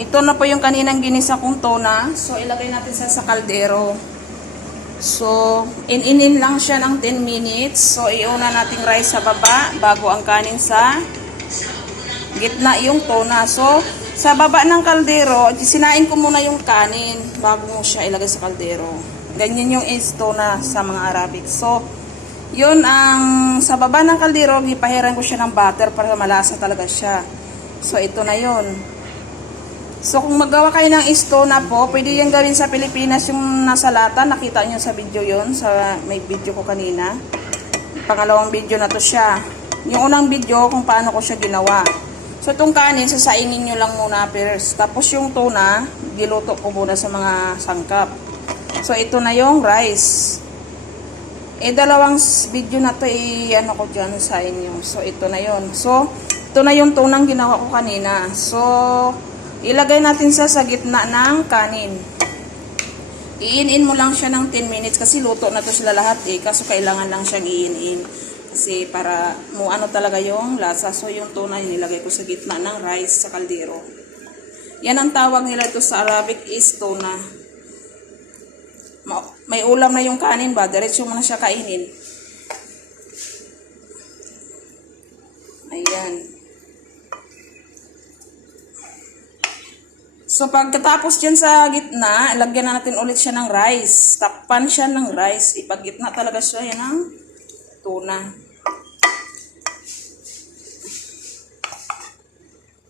Ito na po yung kaninang ginisa kong tuna. So, ilagay natin siya sa kaldero. So, in-inin lang siya ng 10 minutes. So, iuna nating rice sa baba bago ang kanin sa gitna yung tuna. So, sa baba ng kaldero, sinain ko muna yung kanin bago mo siya ilagay sa kaldero. Ganyan yung tuna sa mga Arabic. So, yun ang sa baba ng kaldero, gipahiran ko siya ng butter para malasa talaga siya. So, ito na yun. So, kung magawa kayo ng istona po, pwede yung gawin sa Pilipinas yung nasa lata. Nakita nyo sa video yun. May video ko kanina. Pangalawang video na to siya. Yung unang video kung paano ko siya ginawa. So, itong kanin, sasaingin nyo lang muna first. Tapos yung tuna, giluto ko muna sa mga sangkap. So, ito na yung rice. Dalawang video na to, ano ko dyan sa inyo. So, ito na yun. So, ito na yung tunang ginawa ko kanina. So, ilagay natin sa gitna ng kanin. I-in-in mo lang siya ng 10 minutes kasi luto na to sila lahat kaso kailangan lang siyang i-in-in. Kasi para mo ano talaga yung lasa. So yung tuna nilagay ko sa gitna ng rice sa kaldero. Yan ang tawag nila ito sa Arabic is tuna. May ulam na yung kanin ba? Diretso mo na siya kainin. Ayan. So, pagkatapos dyan sa gitna, lagyan na natin ulit siya ng rice. Takpan siya ng rice. Ipag-gitna talaga siya yan ng tuna.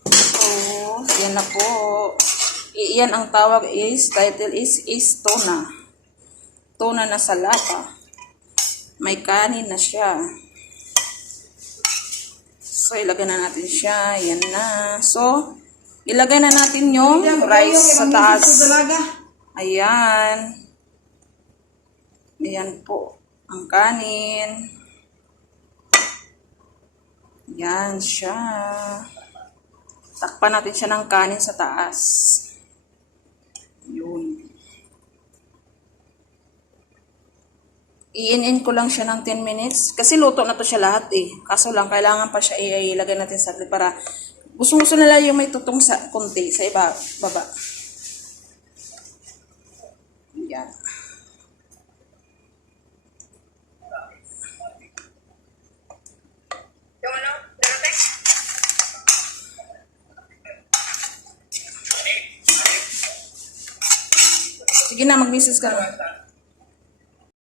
So, yan na po. Iyan ang tawag title is tuna. Tuna na sa lata. May kanin na siya. So, ilagay na natin siya. Yan na. So, ilagay na natin yung rice sa taas. Ayan. Ayan po. Ang kanin. Ayan siya. Takpan natin siya ng kanin sa taas. Yun. I-in-in ko lang siya ng 10 minutes. Kasi luto na to siya lahat Kaso lang, kailangan pa siya ilagay natin sa para gusto nila yung may tutong sa konti sa baba. Yan. Sige na, mag-message ka na.